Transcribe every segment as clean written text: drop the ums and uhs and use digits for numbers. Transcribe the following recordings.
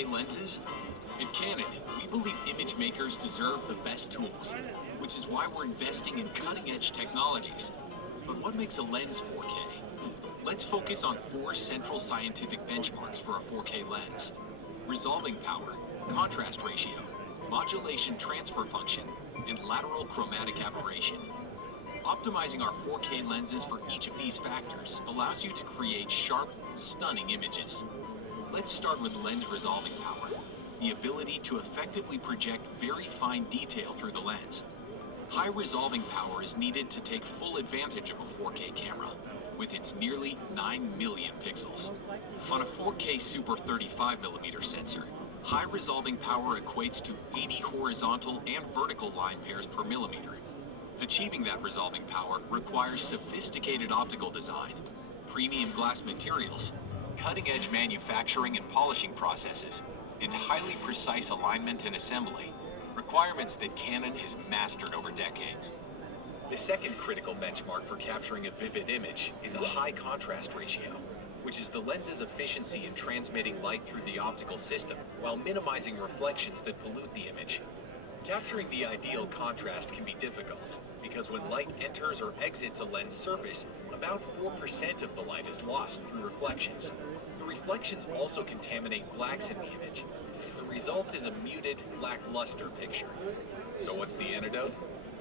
4K lenses? At Canon, we believe image makers deserve the best tools, which is why we're investing in cutting-edge technologies. But what makes a lens 4K? Let's focus on 4 central scientific benchmarks for a 4K lens: resolving power, contrast ratio, modulation transfer function, and lateral chromatic aberration. Optimizing our 4K lenses for each of these factors allows you to create sharp, stunning images. Let's start with lens resolving power, the ability to effectively project very fine detail through the lens. High resolving power is needed to take full advantage of a 4K camera, with its nearly 9 million pixels. On a 4K Super 35mm sensor, high resolving power equates to 80 horizontal and vertical line pairs per millimeter. Achieving that resolving power requires sophisticated optical design, premium glass materials, cutting-edge manufacturing and polishing processes, and highly precise alignment and assembly, requirements that Canon has mastered over decades. The second critical benchmark for capturing a vivid image is a high contrast ratio, which is the lens's efficiency in transmitting light through the optical system while minimizing reflections that pollute the image. Capturing the ideal contrast can be difficult, because when light enters or exits a lens surface, about 4% of the light is lost through reflections. The reflections also contaminate blacks in the image. The result is a muted, lackluster picture. So what's the antidote?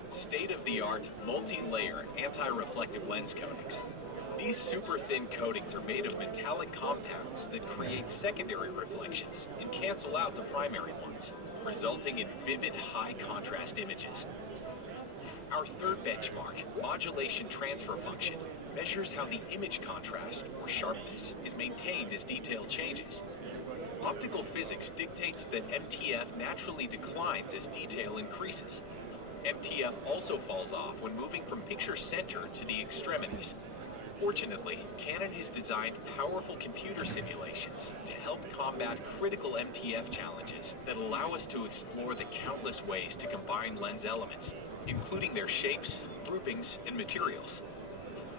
State-of-the-art, multi-layer, anti-reflective lens coatings. These super thin coatings are made of metallic compounds that create secondary reflections and cancel out the primary ones, resulting in vivid, high-contrast images. Our third benchmark, modulation transfer function, measures how the image contrast, or sharpness, is maintained as detail changes. Optical physics dictates that MTF naturally declines as detail increases. MTF also falls off when moving from picture center to the extremities. Fortunately, Canon has designed powerful computer simulations to help combat critical MTF challenges that allow us to explore the countless ways to combine lens elements, including their shapes, groupings, and materials.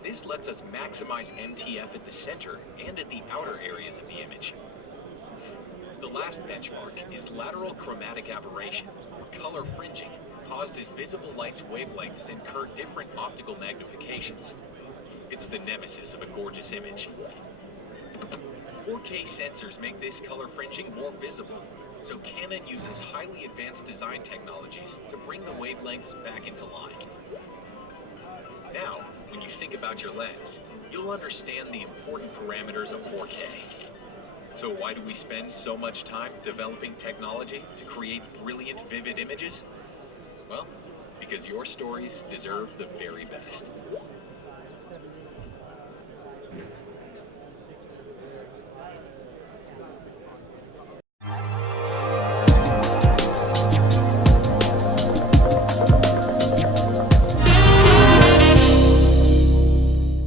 This lets us maximize MTF at the center and at the outer areas of the image. The last benchmark is lateral chromatic aberration, or color fringing, caused as visible light's wavelengths incur different optical magnifications. It's the nemesis of a gorgeous image. 4K sensors make this color fringing more visible, so Canon uses highly advanced design technologies to bring the wavelengths back into line. Now, when you think about your lens, you'll understand the important parameters of 4K. So why do we spend so much time developing technology to create brilliant, vivid images? Well, because your stories deserve the very best.